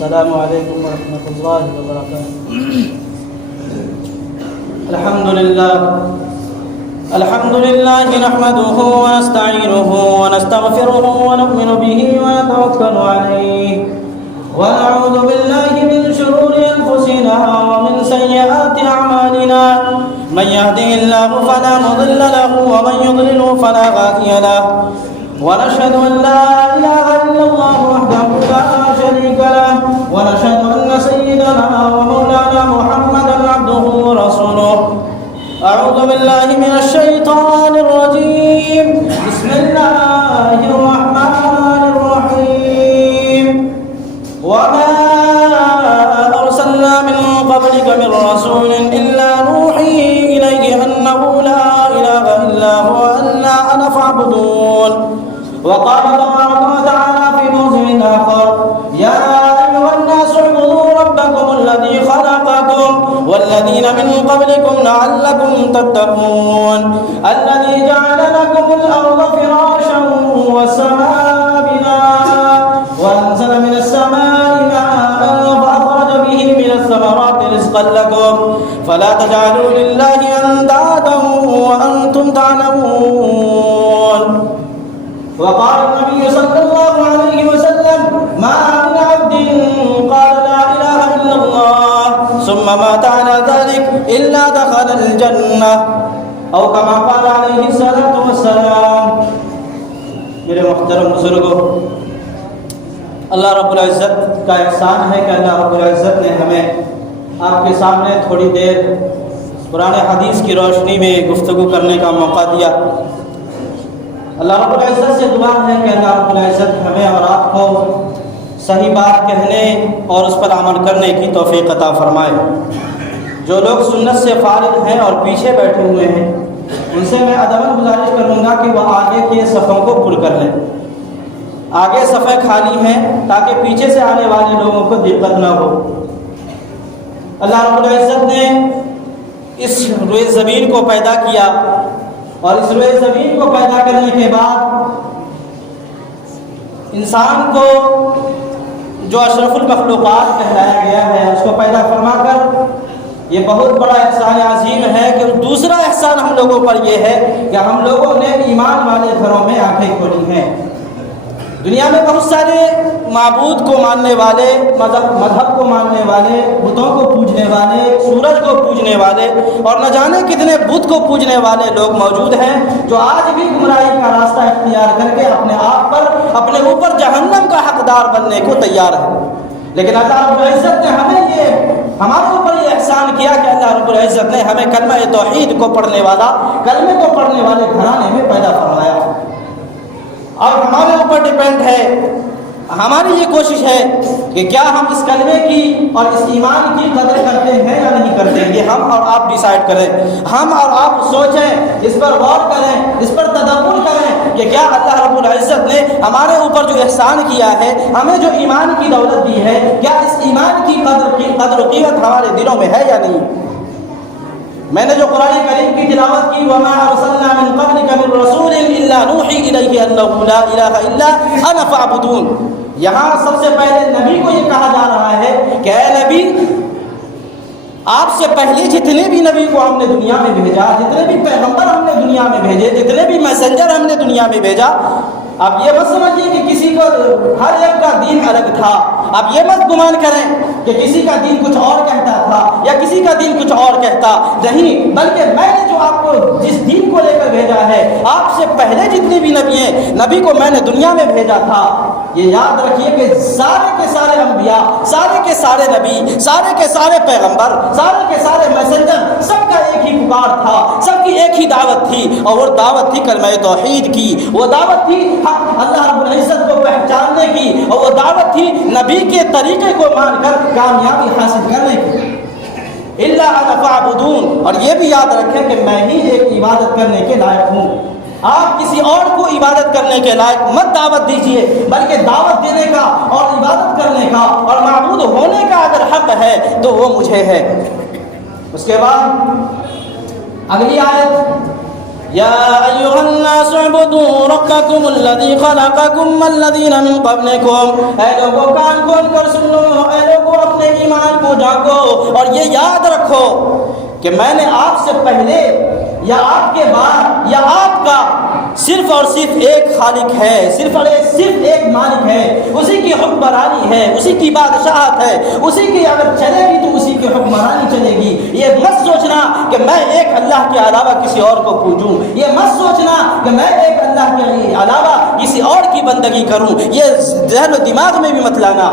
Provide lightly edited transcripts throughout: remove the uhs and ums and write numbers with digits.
السلام علیکم ورحمۃ اللہ وبرکاتہ۔ الحمد لله نحمده ونستعينه ونستغفره ونؤمن به ونتوكل عليه ونعوذ بالله من شرور أنفسنا ومن سيئات أعمالنا، من يهده الله فلا مضل له ومن يضلل فلا هادي له، ونشهد أن لا إله إلا الله وحده لا شريك له، ونشهد أن سيدنا ومولانا محمدا عبده ورسوله۔ أعوذ بالله من الشيطان الرجيم، بسم الله الرحمن الرحيم۔ وما أرسلنا من قبلك من رسول إلا نوحي إليه أنه لا إله إلا هو أنا فاعبدون۔ وقال تبارك وتعالى في موضع آخر: يا أيها الناس اعبدوا ربكم الذي خلقكم والذين من قبلكم لعلكم تتقون، الذي جعل لكم الأرض فراشا والسماء بناء وأنزل من السماء ماء فأخرج به من الثمرات رزقا لكم فلا تجعلوا لله أندادا وأنتم تعلمون۔ وقال النبي صلى الله عليه وسلم: ما من عبد قال لا إله إلا الله ثم مات على ذلك إلا دخل الجنة، أو كما قال عليه الصلاة والسلام۔ میرے محترم بزرگوں، اللہ رب العزت کا احسان ہے کہ اللہ رب العزت نے ہمیں آپ کے سامنے تھوڑی دیر قرآن حدیث کی روشنی میں گفتگو کرنے کا موقع دیا۔ اللہ رب العزت سے دعا ہے کہ اللہ رب العزت ہمیں اور آپ کو صحیح بات کہنے اور اس پر عمل کرنے کی توفیق عطا فرمائے۔ جو لوگ سنت سے فارغ ہیں اور پیچھے بیٹھے ہوئے ہیں، ان سے میں ادباً گزارش کروں گا کہ وہ آگے کے صفوں کو پر کر لیں۔ آگے صفحے خالی ہیں تاکہ پیچھے سے آنے والے لوگوں کو دقت نہ ہو۔ اللہ رب العزت نے اس روئے زمین کو پیدا کیا، اور اس روئے زمین کو پیدا کرنے کے بعد انسان کو جو اشرف المخلوقات کہلایا گیا ہے اس کو پیدا فرما کر یہ بہت بڑا احسان عظیم ہے کہ دوسرا احسان ہم لوگوں پر یہ ہے کہ ہم لوگوں نے ایمان والے گھروں میں آنکھیں کھولی ہیں۔ دنیا میں بہت سارے معبود کو ماننے والے، مذہب کو ماننے والے، بتوں کو پوجنے والے، سورج کو پوجنے والے اور نہ جانے کتنے بت کو پوجنے والے لوگ موجود ہیں جو آج بھی گمراہی کا راستہ اختیار کر کے اپنے آپ پر، اپنے اوپر جہنم کا حقدار بننے کو تیار ہے۔ لیکن اللہ رب العزت نے ہمارے اوپر یہ احسان کیا کہ اللہ رب العزت نے ہمیں کلمہ توحید کو پڑھنے والا، کلمے کو پڑھنے والے گھرانے میں پیدا فرمایا۔ اور ہمارے اوپر ڈیپینڈ ہے، ہماری یہ کوشش ہے کہ کیا ہم اس کلمے کی اور اس ایمان کی قدر کرتے ہیں یا نہیں کرتے۔ یہ ہم اور آپ ڈیسائیڈ کریں، ہم اور آپ سوچیں، اس پر غور کریں، اس پر تدبر کریں کہ کیا اللہ رب العزت نے ہمارے اوپر جو احسان کیا ہے، ہمیں جو ایمان کی دولت دی ہے، کیا اس ایمان کی قدر و قیمت ہمارے دلوں میں ہے یا نہیں۔ میں نے جو قرآن کریم کی تلاوت کی، وَمَا أَرْسَلْنَا مِن قَبْلِكَ مِن رَّسُولٍ إِلَّا نُوحِي إِلَيْهِ أَنَّهُ لَا إِلَٰهَ إِلَّا أَنَا فَاعْبُدُونِ۔ یہاں سب سے پہلے نبی کو یہ کہا جا رہا ہے کہ اے نبی، آپ سے پہلے جتنے بھی نبی کو ہم نے دنیا میں بھیجا، جتنے بھی پیغمبر ہم نے دنیا میں بھیجے، جتنے بھی میسنجر ہم نے دنیا میں بھیجا، اب یہ مت سمجھیے کہ کسی کو ہر ایک کا دین الگ تھا۔ اب یہ مت گمان کریں کہ کسی کا دین کچھ اور کہتا تھا یا کسی کا دین کچھ اور کہتا نہیں، بلکہ میں نے جو آپ کو جس دین کو لے کر بھیجا ہے، آپ سے پہلے جتنے بھی نبی ہیں، نبی کو میں نے دنیا میں بھیجا تھا۔ یہ یاد رکھیے کہ سارے کے سارے انبیاء، سارے کے سارے نبی، سارے کے سارے پیغمبر، سارے کے سارے میسنجر، سب کا ایک ہی پکار تھا، سب کی ایک ہی دعوت تھی، اور وہ دعوت تھی کلمہ توحید کی، وہ دعوت تھی اللہ رب العزت کو پہچاننے کی، اور وہ دعوت تھی نبی کے طریقے کو مان کر کامیابی حاصل کرنے کی۔ الا انا فاعبدون، اور یہ بھی یاد رکھیں کہ میں ہی ایک عبادت کرنے کے لائق ہوں۔ آپ کسی اور کو عبادت کرنے کے لائق مت دعوت دیجیے، بلکہ دعوت دینے کا اور عبادت کرنے کا اور معبود ہونے کا اگر حق ہے تو وہ مجھے ہے۔ اس کے بعد اگلی آیت یا ایھا الناس اعبدوا ربکم الذی خلقکم والذین من قبلکم، اے لوگوں کان کھول کر سن لو، اے لوگوں اپنے ایمان کو جاگو اور یہ یاد رکھو کہ میں نے آپ سے پہلے یا آپ کے بعد یا آپ کا صرف اور صرف ایک خالق ہے، صرف ایک مالک ہے، اسی کی حکمرانی ہے، اسی کی بادشاہت ہے، اسی کی اگر چلے گی تو اسی کی حکمرانی چلے گی۔ یہ مت سوچنا کہ میں ایک اللہ کے علاوہ کسی اور کو پوجوں، یہ مت سوچنا کہ میں ایک اللہ کے علاوہ کسی اور کی بندگی کروں، یہ ذہن و دماغ میں بھی مت لانا۔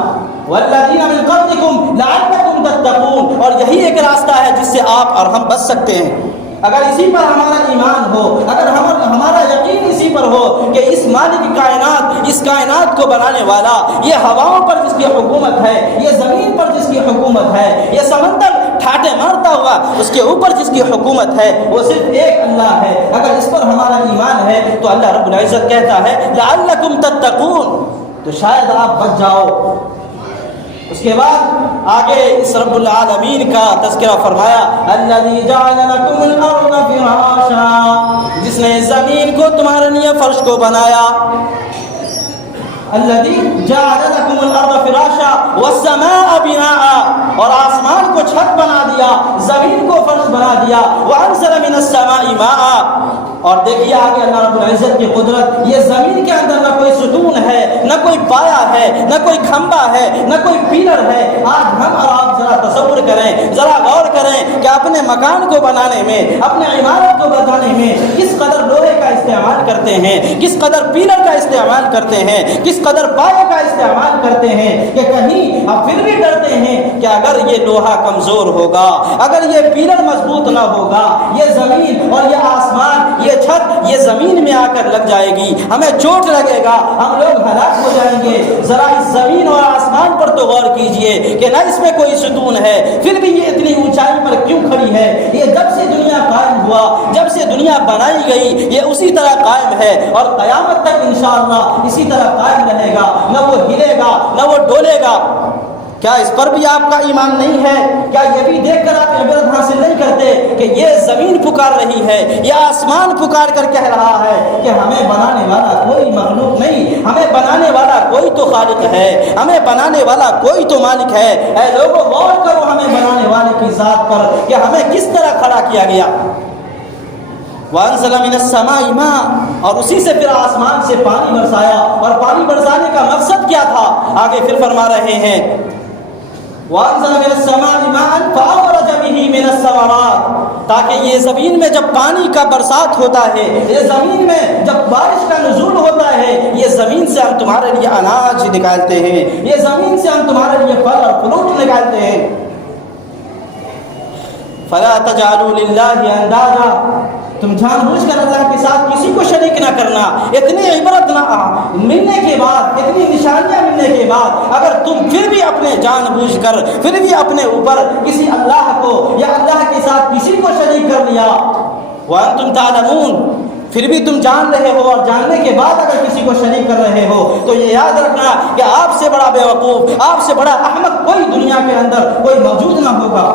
والذین من قبلکم لعلکم تتقون، اور یہی ایک راستہ ہے جس سے آپ اور ہم بچ سکتے ہیں۔ اگر اسی پر ہمارا ایمان ہو، اگر ہمارا یقین اسی پر ہو کہ اس مالک کائنات، اس کائنات کو بنانے والا، یہ ہواؤں پر جس کی حکومت ہے، یہ زمین پر جس کی حکومت ہے، یہ سمندر ٹھاٹے مارتا ہوا اس کے اوپر جس کی حکومت ہے، وہ صرف ایک اللہ ہے، اگر اس پر ہمارا ایمان ہے تو اللہ رب العزت کہتا ہے لعلکم تتقون، تو شاید آپ بچ جاؤ۔ اس کے بعد آگے اس رب العالمین کا تذکرہ فرمایا، الذی جعل لکم الارض فراشا، جس نے زمین کو تمہارے لیے فرش کو بنایا، الذی جعل لکم الارض فراشا والسماء بناء، اور آسمان کو چھت بنا دیا، زمین کو فرش بنا دیا، وانزل من السماء ماء، اور دیکھیے آگے اللہ رب العزت کی قدرت، یہ زمین کے اندر نہ کوئی ستون ہے، نہ کوئی پایا ہے، نہ کوئی کھمبا ہے، نہ کوئی پیلر ہے۔ آج ہم اور آپ ذرا تصور کریں، ذرا غور کریں کہ اپنے مکان کو بنانے میں، اپنے عمارت کو بنانے میں کس قدر لوہے کا استعمال کرتے ہیں، کس قدر پیلر کا استعمال کرتے ہیں، کس قدر پائے کا استعمال کرتے ہیں، کہ کہیں اب پھر بھی ڈرتے ہیں کہ اگر یہ لوہا کمزور ہوگا، اگر یہ پیلر مضبوط نہ ہوگا، یہ زمین اور یہ آسمان، یہ چھت یہ زمین میں آ کر لگ جائے گی، ہمیں چوٹ لگے گا، ہم لوگ ہلاک ہو جائیں گے۔ ذرا اس زمین اور آسمان پر تو غور کیجئے کہ نہ اس میں کوئی ستون ہے، پھر بھی یہ اتنی اونچائی پر کیوں کھڑی ہے؟ یہ جب سے دنیا قائم ہوا، جب سے دنیا بنائی گئی، یہ اسی طرح قائم ہے اور قیامت تک انشاءاللہ اسی طرح قائم رہے گا، نہ وہ ہلے گا نہ وہ ڈولے گا۔ کیا اس پر بھی آپ کا ایمان نہیں ہے؟ کیا یہ بھی دیکھ کر آپ عبرت حاصل نہیں کرتے کہ یہ زمین پکار رہی ہے، یہ آسمان پکار کر کہہ رہا ہے کہ ہمیں بنانے والا کوئی مخلوق نہیں، ہمیں بنانے والا کوئی تو خالق ہے، ہمیں بنانے والا کوئی تو مالک ہے۔ اے لوگوں غور کرو ہمیں بنانے والے کی ذات پر کہ ہمیں کس طرح کھڑا کیا گیا۔ وَأَنزَلَ مِنَ السَّمَاءِ مَاءً، اور اسی سے پھر آسمان سے پانی برسایا، اور پانی برسانے کا مقصد کیا تھا آگے پھر فرما رہے ہیں، وَأَنزَلَ مِنَ السَّمَاءِ مَاءً فَأَخْرَجَ بِهِ مِنَ الثَّمَرَاتِ، تاکہ یہ زمین میں جب پانی کا برسات ہوتا ہے، یہ زمین میں جب بارش کا نزول ہوتا ہے، یہ زمین سے ہم تمہارے لیے اناج نکالتے ہیں، یہ زمین سے ہم تمہارے لیے پھل اور فروٹ نکالتے ہیں۔ فَلَا تَجْعَلُوا لِلَّهِ أَندَادًا، تم جان بوجھ کر اللہ کے ساتھ کسی کو شریک نہ کرنا۔ اتنی عبرت نہ ملنے کے بعد، اتنی نشانیاں ملنے کے بعد اگر تم پھر بھی اپنے جان بوجھ کر پھر بھی اپنے اوپر کسی اللہ کو یا اللہ کے ساتھ کسی کو شریک کر لیا، وَأَنْتُمْ تَعْلَمُونَ، پھر بھی تم جان رہے ہو اور جاننے کے بعد اگر کسی کو شریک کر رہے ہو تو یہ یاد رکھنا کہ آپ سے بڑا بیوقوف، آپ سے بڑا احمق کوئی دنیا کے اندر کوئی موجود نہ ہوگا۔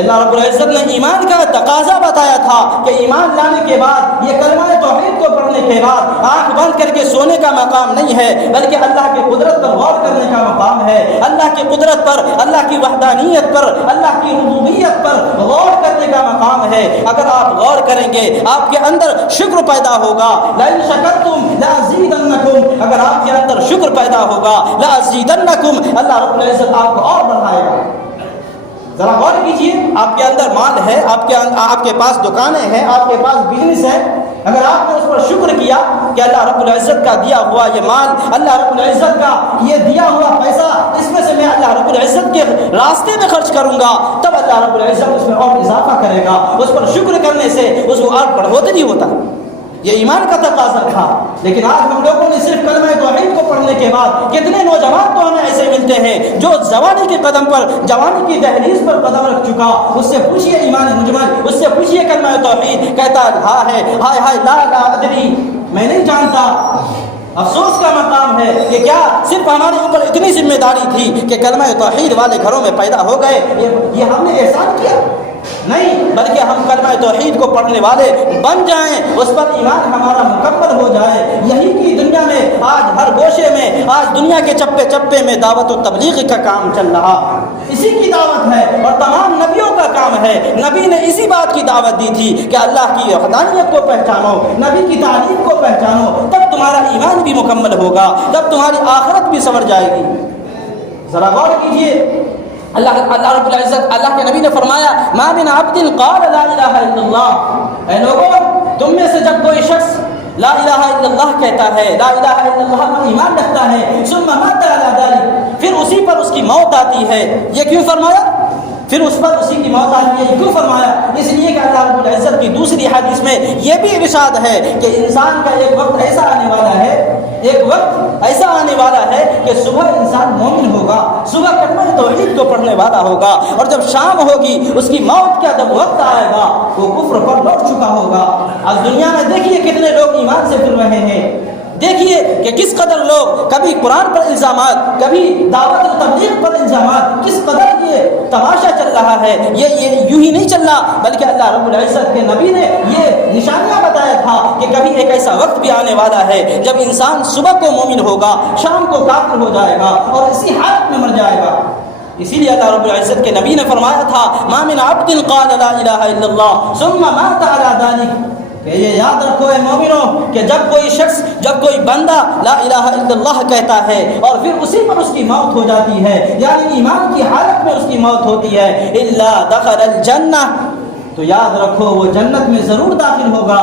اللہ رب العزت نے ایمان کا تقاضا بتایا تھا کہ ایمان لانے کے بعد، یہ کلمہ توحید کو پڑھنے کے بعد آنکھ بند کر کے سونے کا مقام نہیں ہے، بلکہ اللہ کی قدرت پر غور کرنے کا مقام ہے۔ اللہ کی قدرت پر، اللہ کی وحدانیت پر، اللہ کی ربوبیت پر غور کرنے کا مقام ہے۔ اگر آپ غور کریں گے آپ کے اندر شکر پیدا ہوگا، لَإِن شَكَرْتُمْ لَأَزِيدَنَّكُمْ، اگر آپ کے اندر شکر پیدا ہوگا لَأَزِيدَنَّكُمْ، اللہ رب العزت آپ کو اور بڑھائے گا۔ ذرا غور کیجئے، آپ کے اندر مال ہے، آپ کے پاس دکانیں ہیں، آپ کے پاس بزنس ہے، اگر آپ نے اس پر شکر کیا کہ اللہ رب العزت کا دیا ہوا یہ مال، اللہ رب العزت کا یہ دیا ہوا پیسہ، اس میں سے میں اللہ رب العزت کے راستے میں خرچ کروں گا، تب اللہ رب العزت اس میں اور اضافہ کرے گا۔ اس پر شکر کرنے سے اس کو اور بڑھوتری ہوتا ہے، یہ ایمان کا تقاضا تھا۔ لیکن آج ہم لوگوں نے صرف کلمہ توحید کو پڑھنے کے بعد، کتنے نوجوان تو ہمیں ایسے ملتے ہیں جو جوانی کے قدم پر، جوانی کی دہلیز پر قدم رکھ چکا، اس سے پوچھئے ایمان مجمل، اس سے پوچھئے کلمہ توحید، کہتا ہاں ہے، ہائے ہائے لا ادری، میں نہیں جانتا۔ افسوس کا مقام ہے کہ کیا صرف ہمارے اوپر اتنی ذمہ داری تھی کہ کلمہ توحید والے گھروں میں پیدا ہو گئے، یہ ہم نے احسان کیا؟ نہیں، بلکہ ہم کلمہ توحید کو پڑھنے والے بن جائیں، اس پر ایمان ہمارا مکمل ہو جائے۔ یہی کی دنیا میں آج ہر گوشے میں، آج دنیا کے چپے چپے میں دعوت و تبلیغ کا کام چل رہا، اسی کی دعوت ہے اور تمام نبیوں کا کام ہے۔ نبی نے اسی بات کی دعوت دی تھی کہ اللہ کی وحدانیت کو پہچانو، نبی کی تعلیم کو پہچانو، تب تمہارا ایمان بھی مکمل ہوگا، تب تمہاری آخرت بھی سنور جائے گی۔ ذرا غور کیجیے، اللہ رب العزت، اللہ کے نبی نے فرمایا ما من عبد قال لا الہ الا اللہ، اے لوگوں تم میں سے جب کوئی شخص لا الہ الا اللہ کہتا ہے، لا الہ الا اللہ پر ایمان رکھتا ہے، ثم مات علی ذلک، پھر اسی پر اس کی موت آتی ہے، یہ کیوں فرمایا؟ پھر اس پر اسی کی موت آتی ہے، کیوں فرمایا؟ اس لیے کہ اللہ رب العزت کی دوسری حدیث میں یہ بھی ارشاد ہے کہ انسان کا ایک وقت ایسا آنے والا ہے، ایک وقت ایسا آنے والا ہے کہ صبح انسان مومن ہوگا، صبح کلمہ توحید کو پڑھنے والا ہوگا، اور جب شام ہوگی اس کی موت کا جب وقت آئے گا وہ کفر پر لوٹ چکا ہوگا۔ آج دنیا میں دیکھیے کتنے لوگ ایمان سے پھر رہے ہیں، دیکھیے کہ کس قدر لوگ کبھی قرآن پر الزامات، کبھی دعوت و تبلیغ پر الزامات، کس قدر یہ تماشا چل رہا ہے۔ یہ یوں ہی نہیں چل رہا، بلکہ اللہ رب العزت کے نبی نے یہ نشانیاں بتایا تھا کہ کبھی ایک ایسا وقت بھی آنے والا ہے جب انسان صبح کو مومن ہوگا، شام کو کافر ہو جائے گا اور اسی حالت میں مر جائے گا۔ اسی لیے اللہ رب العزت کے نبی نے فرمایا تھا ما من عبد قال لا الہ الا اللہ ثم مات علی ذلک، کہ یہ یاد رکھو اے مومنوں کہ جب کوئی شخص، جب کوئی بندہ لا الہ الا اللہ کہتا ہے اور پھر اسی پر اس کی موت ہو جاتی ہے، یعنی ایمان کی حالت میں اس کی موت ہوتی ہے، الا دخل الجنہ، تو یاد رکھو وہ جنت میں ضرور داخل ہوگا۔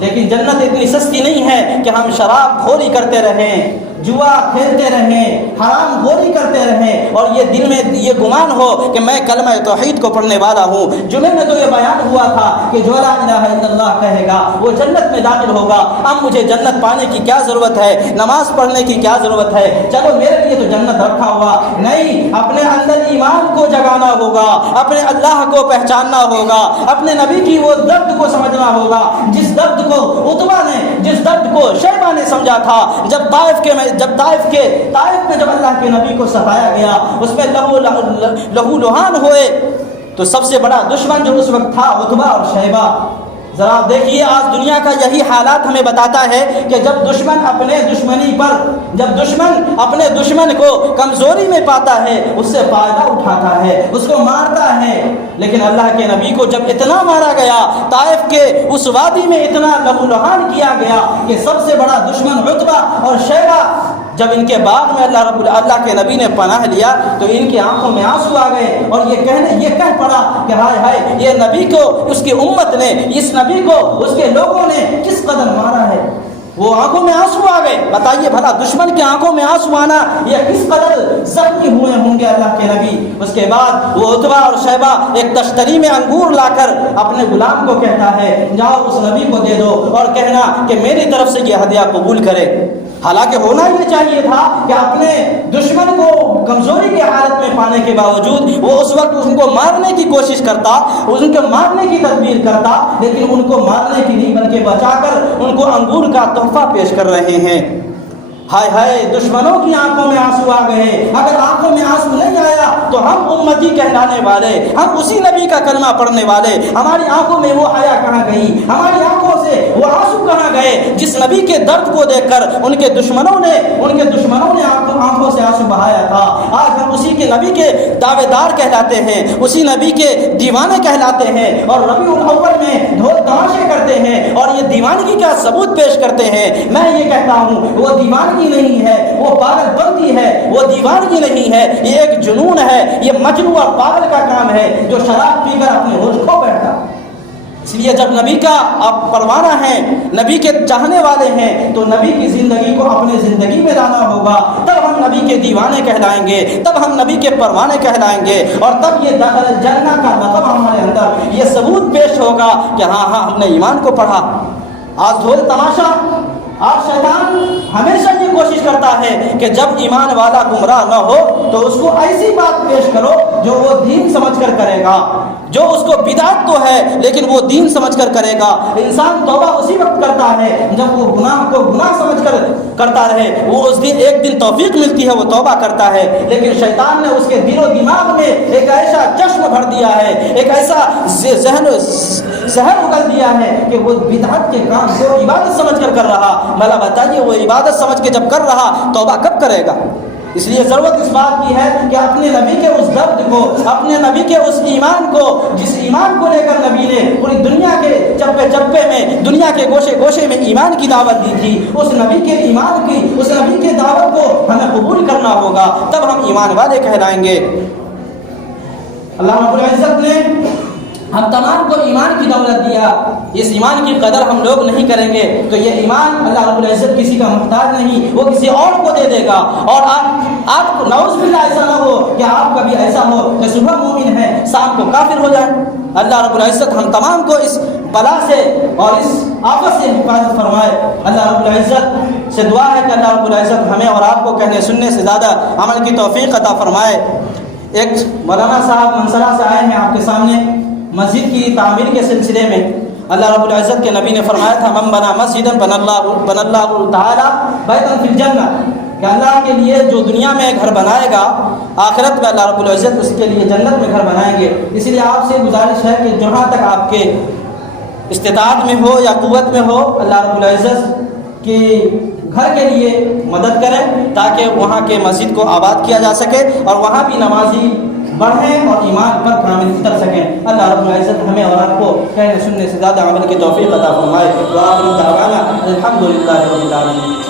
لیکن جنت اتنی سستی نہیں ہے کہ ہم شراب خوری کرتے رہیں، جوا کھیلتے رہیں، حرام خوری کرتے رہیں اور یہ دل میں یہ گمان ہو کہ میں کلمہ توحید کو پڑھنے والا ہوں۔ جمعے میں تو یہ بیان ہوا تھا کہ جو لا الہ الا اللہ کہے گا وہ جنت میں داخل ہوگا، اب مجھے جنت پانے کی کیا ضرورت ہے، نماز پڑھنے کی کیا ضرورت ہے، چلو میرے لیے تو جنت رکھا ہوا۔ نہیں، اپنے اندر ایمان کو جگانا ہوگا، اپنے اللہ کو پہچاننا ہوگا، اپنے نبی کی وہ درد کو سمجھنا ہوگا جس درد کو عتبہ نے، جس درد کو شیبہ نے سمجھا تھا جب طائف میں جب اللہ کے نبی کو ستایا گیا، اس میں لہو لہان ہوئے، تو سب سے بڑا دشمن جو اس وقت تھا عتبہ اور شیبہ۔ ذرا دیکھیے آج دنیا کا یہی حالات ہمیں بتاتا ہے کہ جب دشمن اپنے دشمنی پر، جب دشمن اپنے دشمن کو کمزوری میں پاتا ہے اس سے فائدہ اٹھاتا ہے، اس کو مارتا ہے۔ لیکن اللہ کے نبی کو جب اتنا مارا گیا، طائف کے اس وادی میں اتنا لہو لہان کیا گیا کہ سب سے بڑا دشمن عتبہ اور شیبہ جب ان کے باغ میں اللہ کے نبی نے پناہ لیا تو ان کی آنکھوں میں آنسو آ گئے اور یہ کہہ پڑا کہ ہائے ہائے، یہ نبی کو، اس کی امت نے، اس نبی کو اس کے لوگوں نے کس قدر مارا ہے۔ وہ آنکھوں میں آنسو آ گئے۔ بتائیے بھلا دشمن کے آنکھوں میں آنسو آنا یہ کس قدر زخمی ہوئے ہوں گے اللہ کے نبی۔ اس کے بعد وہ عتبہ اور شیبہ ایک تشتری میں انگور لا کر اپنے غلام کو کہتا ہے جاؤ اس نبی کو دے دو اور کہنا کہ میری طرف سے یہ ہدیہ قبول کرے۔ حالانکہ ہونا یہ چاہیے تھا کہ اپنے دشمن کو کمزوری کی حالت میں پانے کے باوجود وہ اس وقت ان کو مارنے کی کوشش کرتا، ان کو مارنے کی تدبیر کرتا، لیکن ان کو مارنے کی نہیں بلکہ بچا کر ان کو انگور کا تحفہ پیش کر رہے ہیں۔ ہائے ہائے، دشمنوں کی آنکھوں میں آنسو آ گئے۔ اگر آنکھوں میں آنسو نہیں آیا تو ہم امتی کہلانے والے، ہم اسی نبی کا کلمہ پڑھنے والے، ہماری آنکھوں میں وہ حیا کہاں گئی، ہماری آنکھوں سے وہ آنسو کہاں گئے جس نبی کے درد کو دیکھ کر ان کے دشمنوں نے آنکھوں سے آنسو بہایا تھا۔ آج ہم اسی کے نبی کے دعوے دار کہلاتے ہیں، اسی نبی کے دیوانے کہلاتے ہیں اور ربیع الاول میں ڈھول تماشے کرتے ہیں اور یہ دیوانگی کا ثبوت پیش کرتے ہیں۔ میں یہ کہتا ہوں وہ دیوانگی نہیں ہے، وہ پاگل بندی ہے، وہ دیوانگی نہیں ہے، یہ ایک جنون ہے، یہ مجنون اور پاگل کا کام ہے جو شراب پی کر اپنے ہوش کھو بیٹھتا۔ اس لیے جب نبی کا آپ پروانہ ہیں، نبی کے چاہنے والے ہیں تو نبی کی زندگی کو اپنے زندگی میں لانا ہوگا، تب ہم نبی کے دیوانے کہلائیں گے، تب ہم نبی کے پروانے کہلائیں گے اور تب یہ دخل الجنہ کا لقب ہمارے اندر یہ ثبوت پیش ہوگا کہ ہاں ہم نے ایمان کو پڑھا۔ آج ڈھول تماشا، آج شیطان ہمیشہ یہ کوشش کرتا ہے کہ جب ایمان والا گمراہ نہ ہو تو اس کو ایسی بات پیش کرو جو وہ دین سمجھ کر کرے گا۔ جو اس کو بدعت تو ہے لیکن وہ دین سمجھ کر کرے گا. انسان توبہ اسی وقت کرتا ہے جب وہ گناہ کو گناہ سمجھ کر کرتا رہے. وہ اس دن ایک دن توفیق ملتی ہے, وہ توبہ کرتا ہے, لیکن شیطان نے اس کے دل و دماغ میں ایک ایسا چشم بھر دیا ہے, ایک ایسا ذہن زہر اگل دیا ہے کہ وہ بدعت کے کام کو عبادت سمجھ کر رہا. بھلا بتائیے وہ عبادت سمجھ کے جب کر رہا توبہ کب کرے گا؟ اس لیے ضرورت اس بات کی ہے کہ اپنے نبی کے اس درد کو, اپنے نبی کے اس ایمان کو, جس ایمان کو لے کر نبی نے پوری دنیا کے چپے چپے میں, دنیا کے گوشے گوشے میں ایمان کی دعوت دی تھی, اس نبی کے ایمان کی, اس نبی کے دعوت کو ہمیں قبول کرنا ہوگا, تب ہم ایمان والے کہلائیں گے. اللہ رب العزت نے ہم تمام کو ایمان کی دولت دیا. اس ایمان کی قدر ہم لوگ نہیں کریں گے تو یہ ایمان اللہ رب العزت کسی کا محتاج نہیں, وہ کسی اور کو دے دے گا. اور آپ نعوذ باللہ ایسا نہ ہو کہ آپ کبھی ایسا ہو کہ صبح مومن ہے شام کو کافر ہو جائیں. اللہ رب العزت ہم تمام کو اس بلا سے اور اس آفت سے حفاظت فرمائے. اللہ رب العزت سے دعا ہے کہ اللہ رب العزت ہمیں اور آپ کو کہنے سننے سے زیادہ عمل کی توفیق عطا فرمائے. ایک مولانا صاحب منصرہ سے آئے ہیں آپ کے سامنے. مسجد کی تعمیر کے سلسلے میں اللہ رب العزت کے نبی نے فرمایا تھا من بنا مسجدا بن اللہ تعالی بیتا فی الجنہ, کہ اللہ کے لیے جو دنیا میں گھر بنائے گا آخرت میں اللہ رب العزت اس کے لیے جنت میں گھر بنائیں گے. اس لیے آپ سے گزارش ہے کہ جہاں تک آپ کے استطاعت میں ہو یا قوت میں ہو اللہ رب العزت کی گھر کے لیے مدد کریں تاکہ وہاں کے مسجد کو آباد کیا جا سکے اور وہاں بھی نمازی بڑھیں اور ایمان پر کامل اتر سکیں. اللہ رب العزت ہمیں اور آپ کو کہنے سننے سے زیادہ عمل کی توفیق عطا فرمائے. وآخر دعوانا الحمد للہ رب العالمین.